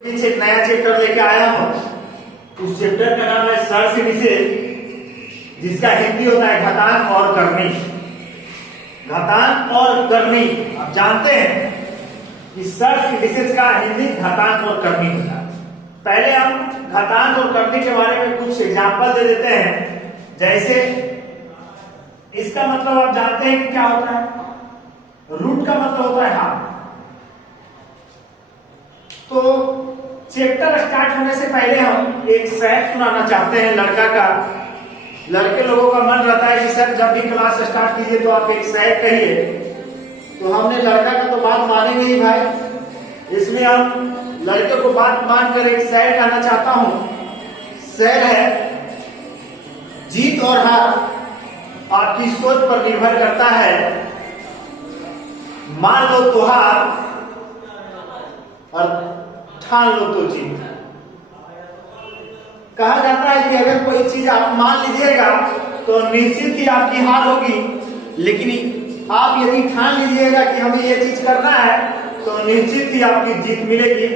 एक नया चैप्टर लेके आया हूँ। उस चैप्टर का नाम है सर्च इंडिसेस, जिसका हिंदी होता है घातांक और करनी। घातांक और करनी आप जानते हैं कि सर्च इंडिसेस का हिंदी घातांक और करनी होता है। पहले हम घातांक और करनी के बारे में कुछ एग्जांपल दे देते हैं। जैसे इसका मतलब आप जानते हैं कि क्या होता है। रूट का मतलब होता है हाफ। तो चैप्टर स्टार्ट होने से पहले हम एक शायर सुनाना चाहते हैं लड़का का। लड़के लोगों का मन रहता है कि सर जब भी क्लास स्टार्ट कीजिए तो आप एक शायर कहिए। तो हमने लड़का का तो बात मानी नहीं भाई, इसमें हम लड़के को बात मानकर एक शायर कहना चाहता हूं। शायर है, जीत और हार आपकी सोच पर निर्भर करता है। मान लो तो हार और ठान लो तो जीत। कहा जाता है कि अगर कोई चीज आप मान लीजिएगा तो निश्चित ही आपकी हार होगी, लेकिन आप यदि ठान लीजिएगा कि हमें ये चीज करना है तो निश्चित ही आपकी जीत मिलेगी।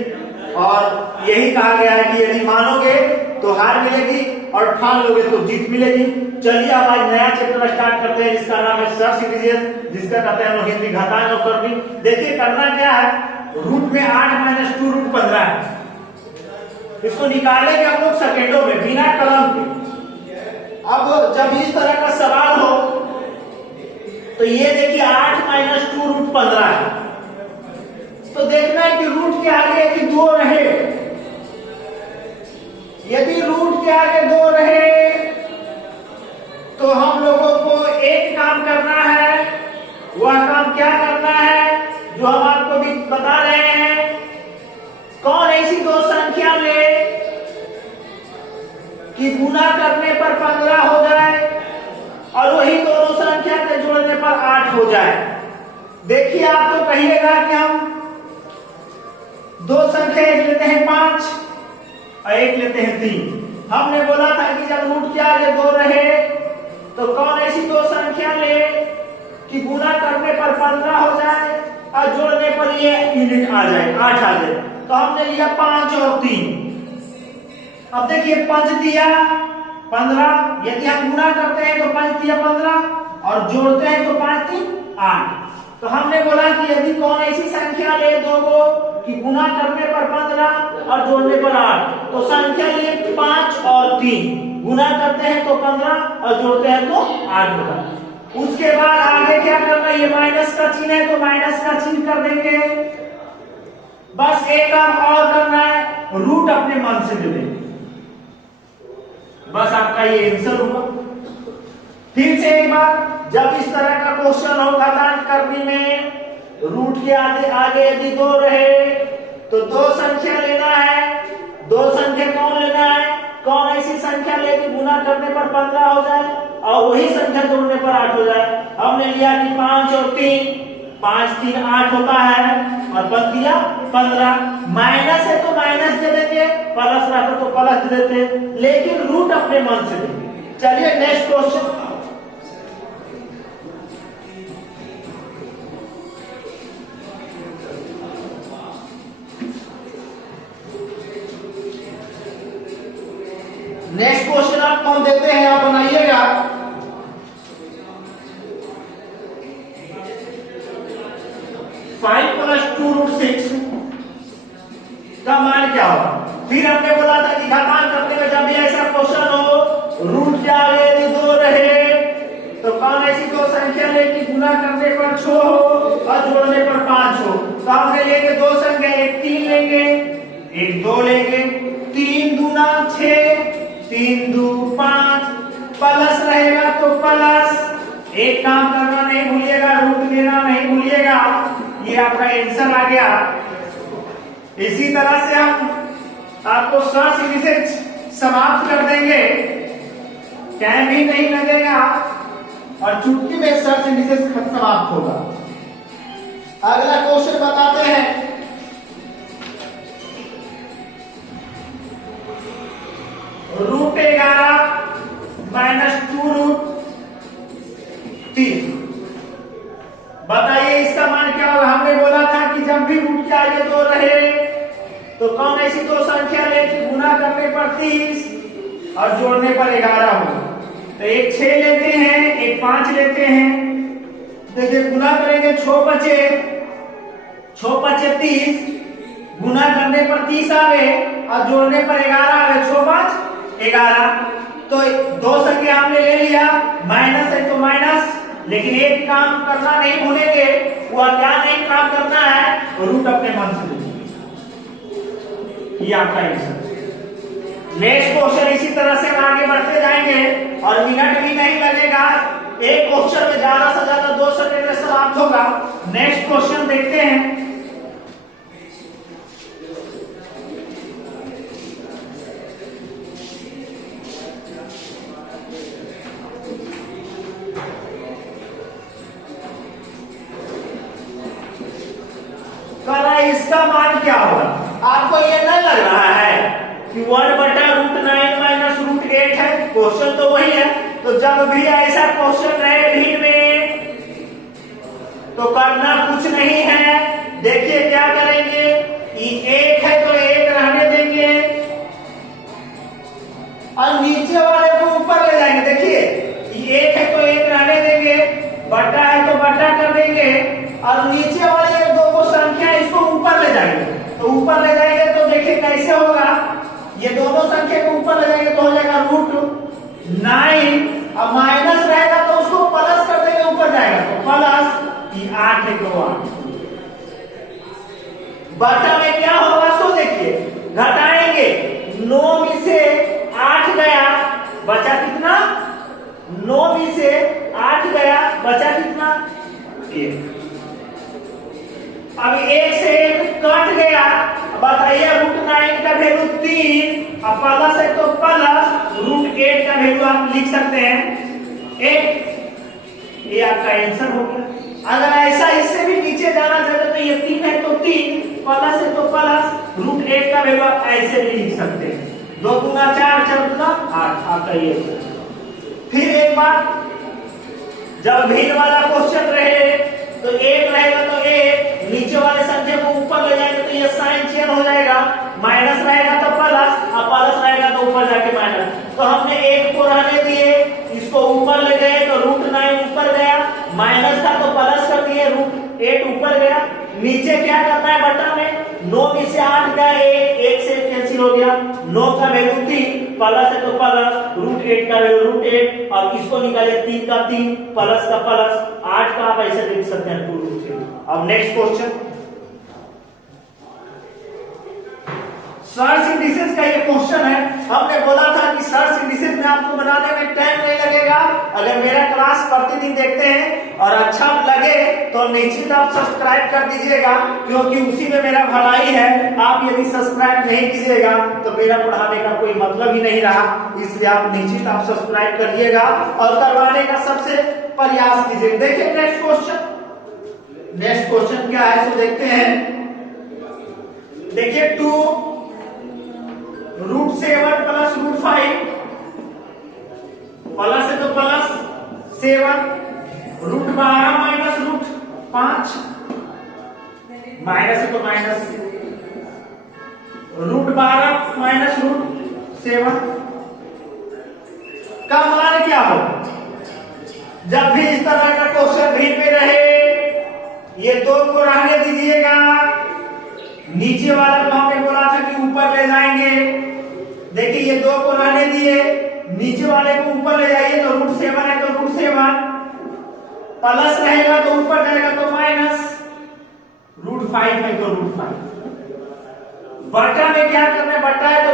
और यही कहा गया है कि यदि मानोगे तो हार मिलेगी और ठान लोगे तो जीत मिलेगी। चलिए अब आज नया चैप्टर स्टार्ट करते हैं, जिसका नाम है सर्च इंडिसेस, जिसका कहते हैं हिंदी घातांक और करनी। देखिए करना क्या है, रूट में 8 - 2 रूट 15 है। इसको निकालेंगे हम लोग सेकेंडों में बिना कलम के। अब जब इस तरह का सवाल हो तो ये देखिए 8 - 2 रूट 15 है। तो देखना है कि रूट के आगे यदि 2 रहे, यदि रूट के आगे 2 रहे तो हम लोगों को एक काम करना है। वह काम क्या करना है जो हम आपको भी बता रहे हैं। कौन ऐसी दो संख्या ले कि गुना करने पर 15 हो जाए और वही दोनों संख्या के जोड़ने पर 8 हो जाए। देखिए आप तो कहिएगा कि हम दो संख्या, एक लेते हैं 5 और एक लेते हैं 3। हमने बोला था कि जब रूट के आगे 2 रहे तो कौन ऐसी दो संख्या ले कि गुना करने पर 15 हो जाए और जोड़ने पर ये यूनिट आ जाए, 8 आ जाए। तो हमने लिया 5 और 3। अब देखिए 5 दिया 15, यदि हम गुना करते हैं तो 5 दिया 15 और जोड़ते हैं तो 5 3 8। तो हमने बोला कि यदि कौन ऐसी संख्या ले दो कि गुना करने पर 15 और जोड़ने पर 8, तो संख्या लिए 5 और 3। गुना करते हैं तो 15 और जोड़ते हैं तो 8 होगा। उसके बाद आगे क्या करना है, ये माइनस का चिन्ह है तो माइनस का चिन्ह कर देंगे। बस एक काम और करना है, रूट अपने मन से दे देंगे। बस आपका ये आंसर होगा। फिर से एक बार, जब इस तरह का क्वेश्चन हो घातांक करने में, रूट के आगे यदि 2 रहे तो 2 संख्या लेना है। 2 संख्या कौन लेना है, कौन ऐसी संख्या लेके गुना करने पर 15 हो जाए और वही संख्या जोड़ने पर 8 हो जाए। हमने लिया कि 5 और 3, 5 3 8 होता है और बच दिया 15। माइनस है तो माइनस दे देंगे, प्लस रहता तो प्लस दे देते, लेकिन रूट अपने मन से देंगे। चलिए नेक्स्ट क्वेश्चन। नेक्स्ट क्वेश्चन आपको हम देते हैं, आप बनाइएगा। फाइव प्लस 2 रूट 6 का मान क्या होगा। फिर हमने बोला था कि घातांक करते हुए जब भी ऐसा क्वेश्चन हो, रूट के आगे यदि 2 रहे तो कौन ऐसी दो संख्या ले कि गुना करने पर 6 हो और जोड़ने पर 5 हो। तो हमने लेंगे 2 संख्या, एक 3 लेंगे, एक 2 लेंगे। 3 दूना 6, 3 2 5, प्लस रहेगा तो प्लस। एक काम करना नहीं भूलिएगा, रूट लेना नहीं भूलिएगा। ये आपका आंसर आ गया। इसी तरह से हम आपको सर्च इंडिसेस समाप्त कर देंगे, टाइम भी नहीं लगेगा और चुटकी में सर्च इंडिसेस समाप्त होगा। अगला क्वेश्चन बताते हैं। रूट 11 - 2 रूट 3, बताइए इसका मान क्या होगा। हमने बोला था कि जब भी रूट के आगे 2 रहे तो कौन ऐसी दो संख्या ले कि गुना करने पर 30 और जोड़ने पर 11 हो। तो एक 6 लेते हैं, एक 5 लेते हैं। देखिए गुना करेंगे 6 बचे 30, गुना करने पर 30 आवे और जोड़ने पर 11 आवे, 6 5 11। तो दो संख्या हमने ले लिया, माइनस है तो माइनस, लेकिन एक काम करना नहीं भूलेंगे। वो क्या नहीं काम करना है, रूट अपने मन से लीजिए। ये आपका आंसर। नेक्स्ट क्वेश्चन इसी तरह से हम आगे बढ़ते जाएंगे और मिनट भी नहीं लगेगा। एक क्वेश्चन में ज्यादा से ज्यादा 2 सेकंड में समाप्त होगा। नेक्स्ट क्वेश्चन देखते हैं। इसका मान क्या होगा? आपको ये नहीं लग रहा है कि 1/√9 माइनस √8 है? क्वेश्चन तो वही है। तो जब भी ऐसा क्वेश्चन रहे भीड़ में तो करना कुछ नहीं है। देखिए क्या करेंगे, ये 1 है तो 1 रहने देंगे और नीचे वाले को ऊपर ले जाएंगे। देखिए ये 1 है तो 1 रहने देंगे, बटा है तो बटा कर देंगे और नीचे वाले एक दो को संख्या इसको ऊपर ले जाएंगे। तो ऊपर ले जाएंगे तो देखिए कैसे होगा, ये दोनों संख्या को ऊपर ले जाएंगे तो हो जाएगा √9। अब माइनस रहेगा तो उसको प्लस कर देंगे, ऊपर जाएगा तो प्लस, ये 8 है तो 8। बटा में क्या होगा सो देखिए, घटाएंगे 9 में से 8 गया, बचा कितना? 9 में से 8 गया, बचा कितना? 1। अब 1 से 1 कट गया। बताइए √9 का वैल्यू 3, अब प्लस है तो प्लस, √8 का वैल्यू आप लिख सकते हैं 1। ये आपका आंसर हो गया। अगर ऐसा इससे भी नीचे जाना चाहते तो ये 3 है तो 3, प्लस है तो प्लस, √8 का वैल्यू आप ऐसे भी लिख सकते हैं। 2 गुना 4, 4 गुना 8, आपका ये। फिर एक बार, जब भिन्न वाला क्वेश्चन रहे तो 1 रहेगा तो 1, नीचे वाले संख्या को ऊपर ले जाएंगे तो ये साइन चेंज हो जाएगा, माइनस रहेगा तो प्लस, और प्लस रहेगा तो ऊपर जाके माइनस। तो हमने 1 को रहने दिए, इसको ऊपर ले गए तो √9 ऊपर गया, माइनस था तो प्लस कर दिए, √8 ऊपर गया। नीचे क्या करना है बटा में, 9 में से 8 गया, 1 से कैंसिल हो गया, 9 का वैल्यू 3, प्लस है तो प्लस, √8 का वैल्यू √8 और इसको निकाले 3 का 3, प्लस का प्लस, 8 का आप ऐसे लिख सकते हैं 2√3। अब नेक्स्ट क्वेश्चन, सर्च इंडिसेस का ये क्वेश्चन है। हमने बोला था कि सर्च इंडिसेस में आपको बनाने में टाइम नहीं लगेगा। अगर मेरा क्लास प्रतिदिन देखते हैं और अच्छा लगे तो निश्चित आप सब्सक्राइब कर दीजिएगा, क्योंकि उसी में मेरा भलाई है। आप यदि सब्सक्राइब नहीं कीजिएगा तो मेरा पढ़ाने का कोई मतलब ही नहीं रहा। इसलिए आप निश्चित आप सब्सक्राइब करिएगा और करवाने का सबसे प्रयास कीजिएगा। देखिए नेक्स्ट क्वेश्चन क्या है सो देखते हैं। देखिए 2 √7 प्लस √5, प्लस है तो प्लस 7, √12 माइनस √5, माइनस है तो माइनस, √12 माइनस √7 का मान क्या हो? जब भी इस तरह का क्वेश्चन भी पे रहे, ये 2 को रहने दीजिएगा, नीचे वाला को हमने बोला था कि ऊपर ले जाएंगे। देखिए ये 2 को रहने दिए, नीचे वाले को ऊपर ले जाइए तो √7 है तो √7, प्लस रहेगा तो ऊपर जाएगा तो माइनस, √5 है तो √5। बटा में क्या करना है, बटा है तो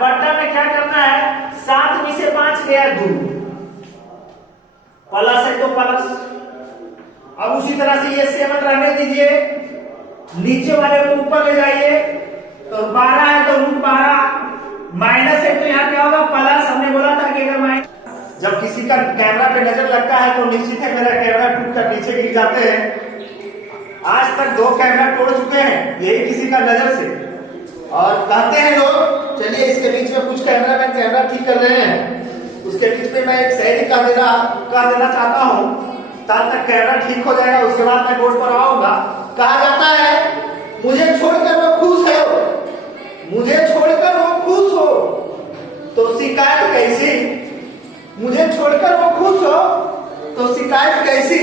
बटा में क्या करना है, 7 में से 5 गया 2, प्लस है तो प्लस। अब उसी तरह से ये 7 रहने दीजिए, नीचे वाले को ऊपर ले जाइए तो 12 है तो √12, माइनस है तो यहाँ क्या होगा प्लस। हमने बोला था कि अगर जब किसी का कैमरा पे नजर लगता है तो निश्चित है मेरा कैमरा टूट कर नीचे गिर जाते हैं। आज तक 2 कैमरा तोड़ चुके हैं यही किसी का नजर से, और कहते हैं लोग चलिए इसके बीच में कुछ कैमरामैन कैमरा ठीक कर रहे हैं, उसके बीच में मैं एक शायरी कह देना चाहता हूँ, तब तक कैमरा ठीक हो जाएगा, उसके बाद मैं बोर्ड पर आऊंगा। कहा जाता है मुझे छोड़कर वो खुश है, मुझे छोड़कर वो खुश हो तो शिकायत कैसी, मुझे छोड़कर वो खुश हो तो शिकायत कैसी,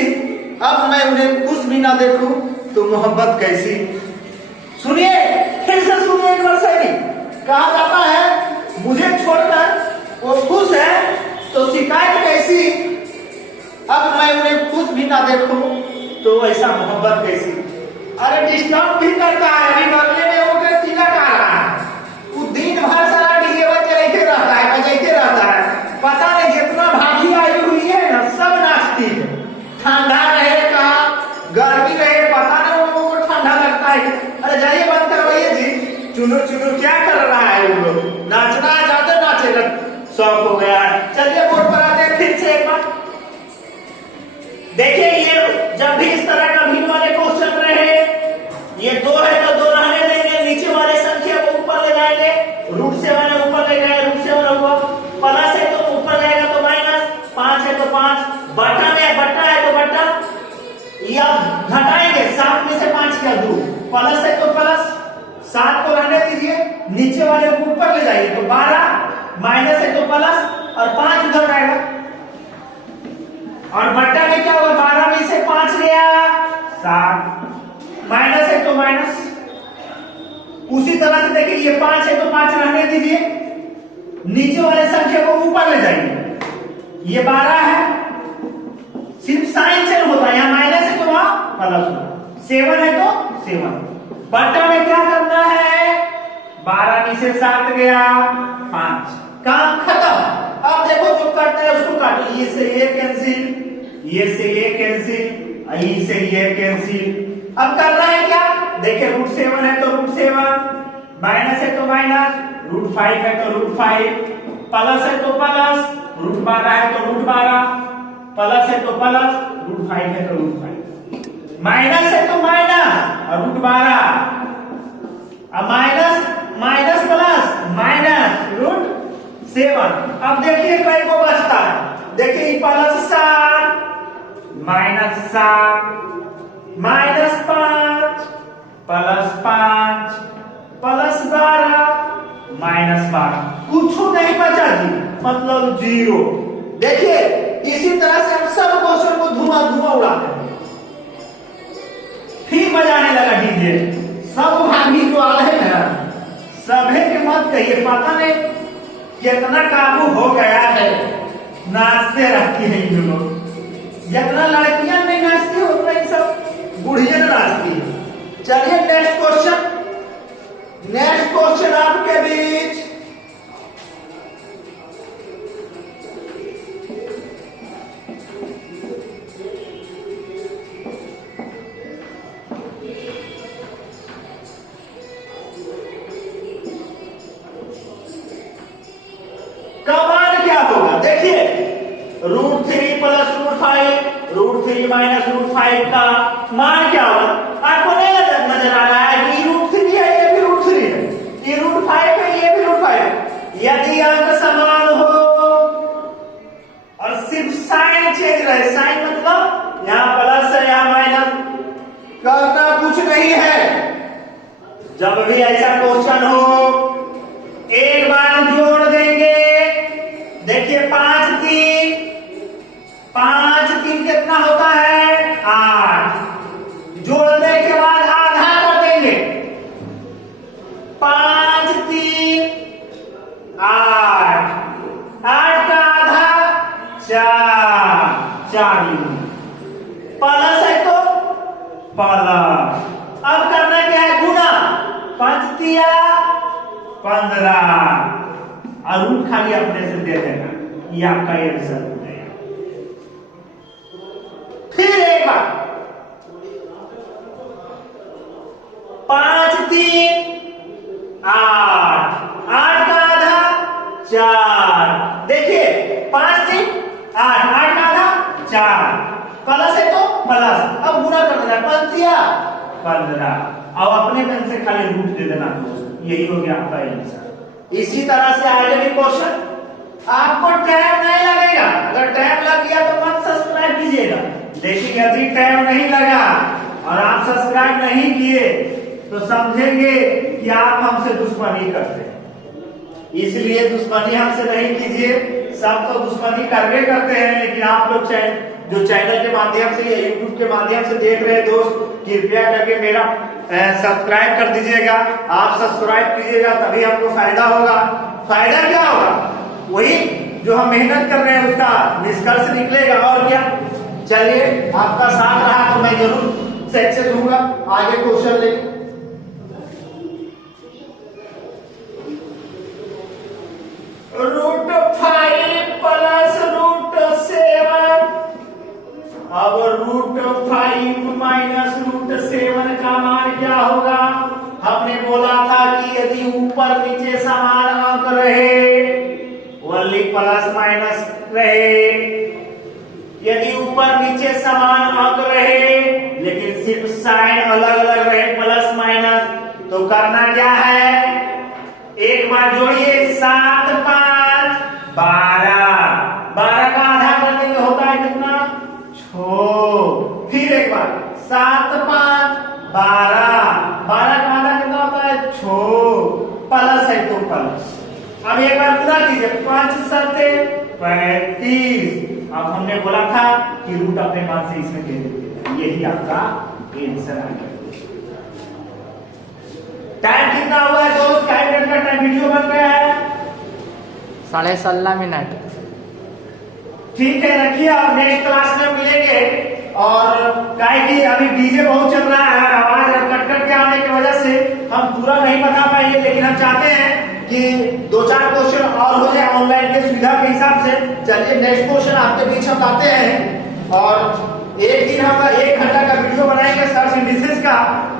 अब मैं उन्हें खुश भी ना देखूं तो मोहब्बत कैसी। सुनिए, फिर से सुनिए एक बार सही। कहा जाता है मुझे छोड़कर वो खुश है तो शिकायत कैसी, अब मैं उन्हें खुश भी ना देखूं तो ऐसा मोहब्बत कैसी। अरे डिस्टर्ब भी करता है, अभी बगले में वो तिलक आ रहा है, वो दिन भर सारा डीजे बजते रहता है, बजते रहता है। पता नहीं जितना भाभी आई हुई है ना सब नाचती है, ठंडा रहे का गर्मी रहे पता नहीं उन लोगों को ठंडा लगता है। अरे जाइए बंद करवाइए जी, चुनू चुनू क्या कर रहा है उन लोग, नाचना ज्यादा नाचेगा शौक हो गया है। चलिए बोर्ड पर आते हैं फिर से एक बार। देखिए ये जब भी इस तरह का भिन्न वाले क्वेश्चन रहे, ये 2 है तो 2 रहने देंगे, नीचे वाले संख्या को ऊपर ले जाएंगे, √7 है ऊपर ले गए, √7 हुआ, प्लस है तो ऊपर जाएगा तो माइनस, 5 है तो 5, बट्टा में बट्टा है तो बट्टा, या घटाएंगे 7 में से 5 क्या 2, प्लस है तो प्लस, 7 को रहने दीजिए, नीचे वाले को ऊपर ले जाइए तो 12, माइनस है तो प्लस और 5 उधर जाएगा, और बट्टा में क्या होगा 12 में से 5 गया 7, माइनस है तो माइनस। उसी तरह से देखिए ये 5 है तो 5 रहने दीजिए, नीचे वाले संख्या को ऊपर ले जाइए, ये 12 है, सिर्फ साइन चेंज होता है, यहाँ माइनस है तो वहां प्लस होगा, 7 है तो 7। बट्टा में क्या करना है 12 में से 7 गया 5, काम खत्म। अब देखो जो करते हैं उसको काटो, ये से ये कैंसिल, ये से ये कैंसिल, ये से ये कैंसिल। अब करना है क्या, देखिए √7 है तो √7, माइनस है तो माइनस, √5 है तो √5, प्लस है तो प्लस, √12 है तो √12, प्लस है तो प्लस, √5 है तो √5, माइनस है तो माइनस और √12, अब माइनस माइनस प्लस माइनस √7। अब देखिए कई को बचता है, देखिए +7 -7 -5 +5 +12 -12, कुछ नहीं बचा जी, मतलब 0। देखिए इसी तरह से हम सब क्वेश्चन को धुआं धुआं उड़ाते हैं। फिर बजाने लगा डीजे, सब भाभी जो आ रहे हैं ना सभी के मत कहिए, पता नहीं कितना काबू हो गया है, नाचते रहती है इन लोग, जितना लड़कियां नहीं नाचती उतना ही सब बुढ़िया नाचती है। चलिए नेक्स्ट क्वेश्चन आपके बीच, कमाल क्या होगा, देखिए √3 + √5, √3 - √5 का मान क्या होगा, आपको नहीं नजर आ रहा है कि √3 है, ये भी √3 है, ये √5 है, ये भी √5 है। यदि अंक समान हो और सिर्फ साइन चेंज रहे, साइन मतलब यहाँ प्लस है यहाँ माइनस, करना कुछ नहीं है। जब भी ऐसा क्वेश्चन हो एक बार जोड़ देंगे, देखिए 5 3 कितना होता है 8, जोड़ने के बाद आधा कर देंगे, 5 3 8, 8 का आधा 4 प्लस है तो प्लस। अब करना क्या है गुना, 5 तिया 15 और रूट खाली अपने से दे देना, ये आपका आंसर हो जाएगा। फिर एक बार 5 3 8, 8 का आधा 4, देखिए 5 3 8, 8 का आधा 4, प्लस है तो प्लस, अब गुना कर देना, 5 तिया 15, अब अपने पेन से खाली रूट दे देना, यही हो गया आपका आंसर। इसी तरह से आगे भी क्वेश्चन, आपको टाइम नहीं लगेगा, अगर टाइम लग गया तो मत सब्सक्राइब कीजिएगा, लेकिन यदि टाइम नहीं लगा और आप सब्सक्राइब नहीं किए तो समझेंगे कि आप हमसे दुश्मनी करते हैं, इसलिए दुश्मनी हमसे नहीं कीजिए। सब तो दुश्मनी करवे करते हैं, लेकिन आप लोग जो चैनल के माध्यम से या यूट्यूब के माध्यम से देख रहे हैं दोस्त, कृपया करके मेरा सब्सक्राइब कर दीजिएगा। आप सब्सक्राइब कीजिएगा तभी आपको फायदा होगा। फायदा क्या होगा? वही जो हम मेहनत कर रहे हैं उसका निष्कर्ष निकलेगा, और क्या। चलिए, आपका साथ रहा तो मैं जरूर सक्सेस दूंगा। आगे क्वेश्चन लेंगे। √5 प्लस √7। अब √5 माइनस √7 का मान क्या होगा? हमने बोला था कि यदि ऊपर नीचे समान अंक रहे, ओनली प्लस माइनस रहे, यदि ऊपर नीचे समान अंक रहे लेकिन सिर्फ साइन अलग अलग रहे, प्लस माइनस, तो करना क्या है? एक बार जोड़िए, 7 5 12। 12 का आधा कर देंगे, होता है कितना? 6। फिर एक बार 7 5 12। 12 का आधा कितना होता है? 6। प्लस है तो प्लस। अब एक बार पूरा कीजिए, 5 7 35। अब हमने बोला था कि रूट अपने मान से इसमें दे देंगे, यही आपका आंसर आ गया। टाइम कितना हुआ है दोस्त? टाइम मिनट का टाइम वीडियो बन गया है 16.5 मिनट। ठीक है, रखिए, आप नेक्स्ट क्लास में मिलेंगे। और काहे कि अभी डीजे बहुत चल रहा है, आवाज कट कट के आने की वजह से हम पूरा नहीं बता पाएंगे, लेकिन हम चाहते हैं कि 2-4 क्वेश्चन और हो जाए ऑनलाइन के सुविधा के हिसाब से। चलिए, नेक्स्ट क्वेश्चन आपके बीच हम लाते हैं, और एक दिन हम 1 घंटा का वीडियो बनाएंगे सर्च इंडिसेस का,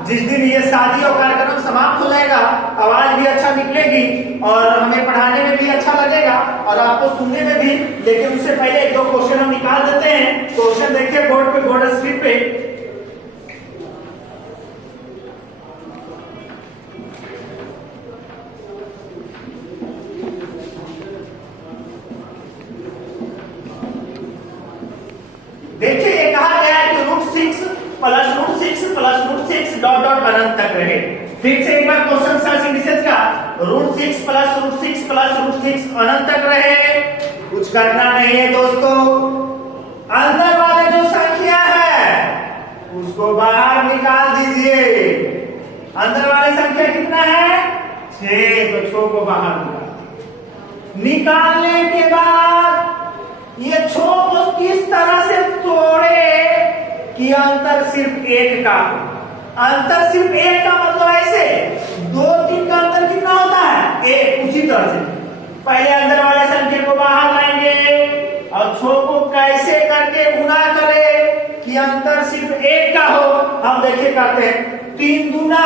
जिस दिन ये शादी और कार्यक्रम समाप्त हो जाएगा, आवाज भी अच्छा निकलेगी और हमें पढ़ाने में भी अच्छा लगेगा और आपको सुनने में भी। लेकिन उससे पहले 1-2 क्वेश्चन हम निकाल देते हैं। क्वेश्चन देखिए बोर्ड पे, बोर्ड स्क्रीन पे। देखिए, ये कहा गया है कि √6 प्लस √6 प्लस √6 डॉट डॉट अनंत तक रहे। फिर से एक बार क्वेश्चन सर्च इंडिसेस का, √6 प्लस √6 प्लस √6 अनंत तक रहे। कुछ करना नहीं है दोस्तों, अंदर वाले जो संख्या है उसको बाहर निकाल दीजिए। अंदर वाली संख्या कितना है? 6, तो 6 को बाहर निकालने के बाद ये 6 को किस तरह से तोड़े कि अंतर सिर्फ 1 का हो। अंतर सिर्फ 1 का मतलब ऐसे 2 3 का अंतर कितना होता है? 1। उसी तरह से पहले अंदर वाले संख्या को बाहर लाएंगे और 6 को कैसे करके गुणा करें कि अंतर सिर्फ 1 का हो। हम देखिए करते हैं, 3 दूना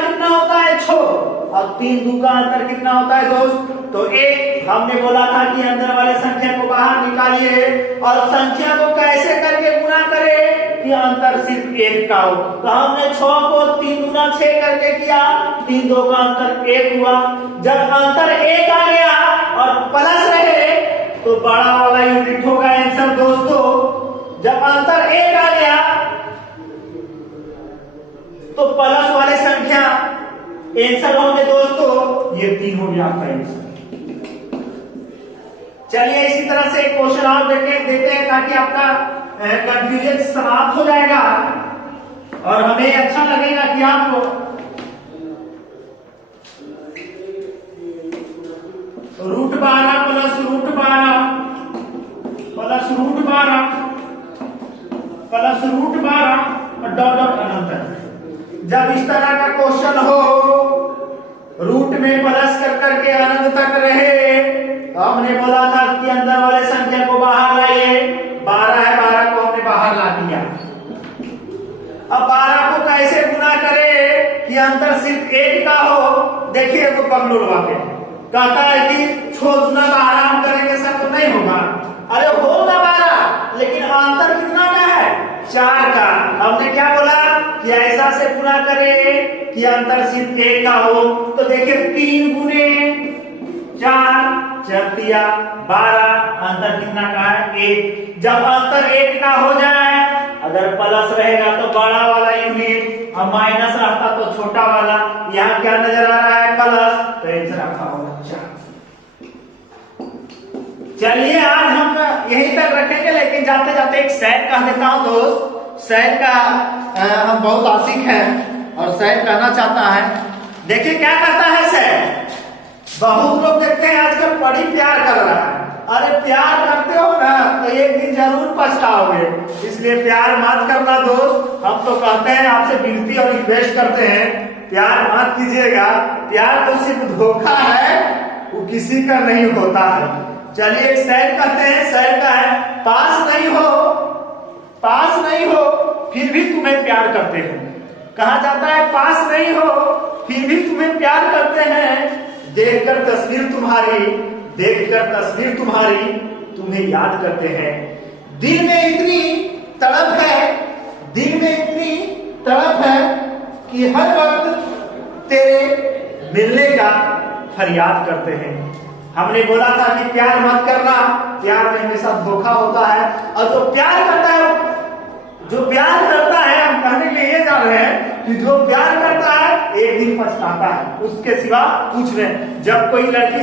कितना होता है? 6, और 3 2 का अंतर कितना होता है दोस्त? तो 1। हमने बोला था कि अंदर वाले संख्या को बाहर निकालिए और संख्या को कैसे करके गुणा करें कि अंतर सिर्फ 1 का हो। तो हमने 6 को 3 दूना 6 करके किया, 3 2 का अंतर 1 हुआ। जब अंतर 1 आ गया और प्लस रहे तो बड़ा वाला यूनिट होगा आंसर दोस्तों। जब अंतर 1 आ गया तो प्लस वाले संख्या आंसर होंगे दोस्तों, ये 3 हो गया आपका आंसर। चलिए, इसी तरह से एक क्वेश्चन और देते हैं ताकि आपका कंफ्यूजन समाप्त हो जाएगा और हमें अच्छा लगेगा कि आपको √12 plus √12 plus √12 plus √12 dot dot अनंत। जब इस तरह का क्वेश्चन हो, रूट में प्लस कर करके अनंत तक रहे, तो हमने बोला था कि अंदर वाले संख्या को बाहर लाइए। 12 है, 12 को हमने बाहर ला दिया। अब 12 को कैसे गुना करें कि अंतर सिर्फ 1 का हो? देखिए, तो पकड़ लगा के कहता है कि 6 दूना का आराम करेंगे सर तो नहीं होगा। अरे होगा 12, लेकिन अंतर कितना का है? 4 का। हमने क्या बोला कि ऐसा से गुना करें कि अंतर सिर्फ 1 का हो। तो देखिए, 3 गुने 4 चरतिया 12, अंतर कितना का है? 1। जब अंतर 1 का हो जाए अगर प्लस रहेगा तो बड़ा वाला यूनिट और माइनस रहता तो छोटा वाला। यहाँ क्या नजर आ रहा है? प्लस, तो आंसर आपका होगा 4। चलिए आज हम यहीं तक रखेंगे, लेकिन जाते जाते एक शायर कह देता हूं दोस्त। शायर का हम बहुत आशिक हैं और शायर कहना चाहता है। देखिए क्या कहता है शायर। बहुत लोग देखते हैं आजकल बड़ी प्यार कर रहा है। अरे प्यार करते हो ना तो एक दिन जरूर पछताओगे, इसलिए प्यार मत करना दोस्त। हम तो कहते हैं, आपसे विनती और रिक्वेस्ट करते हैं, प्यार मत कीजिएगा। प्यार तो सिर्फ धोखा है, वो किसी का नहीं होता है। चलिए एक शायर कहते हैं, शायर का है, पास नहीं हो फिर भी तुम्हें प्यार करते हैं। कहा जाता है पास नहीं हो फिर भी तुम्हें प्यार करते हैं। देखकर तस्वीर तुम्हारी तुम्हें याद करते हैं। दिल में इतनी तड़प है कि हर वक्त तेरे मिलने का फरियाद करते हैं। हमने बोला था कि प्यार मत करना, प्यार में हमेशा धोखा होता है। और जो प्यार करता है हम कहने के लिए ये जा रहे हैं कि जो प्यार करता है एक दिन पछताता है, उसके सिवा कुछ नहीं। जब कोई लड़की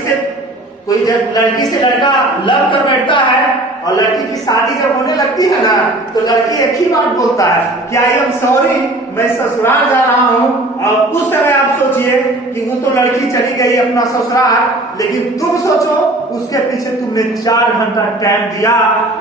से लड़का लव कर बैठता है और लड़की की शादी जब होने लगती है ना, तो लड़की एक ही बात बोलता है कि आई एम सॉरी, मैं ससुराल जा रहा हूँ। और उस समय आप सोचिए कि वो तो लड़की चली गई अपना ससुराल, लेकिन तुम सोचो उसके पीछे तुमने 4 घंटा टाइम दिया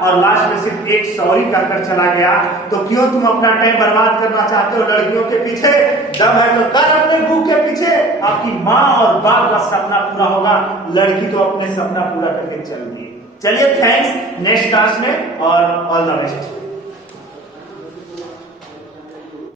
और लास्ट में सिर्फ एक सॉरी कहकर चला गया। तो क्यों तुम अपना टाइम बर्बाद करना चाहते हो लड़कियों के पीछे? दम है तो कर अपने भूख के पीछे, आपकी माँ और बाप का सपना पूरा होगा। लड़की तो अपने सपना पूरा करके चल रही है। चलिए थैंक्स, नेक्स्ट क्लास में और ऑल द बेस्ट।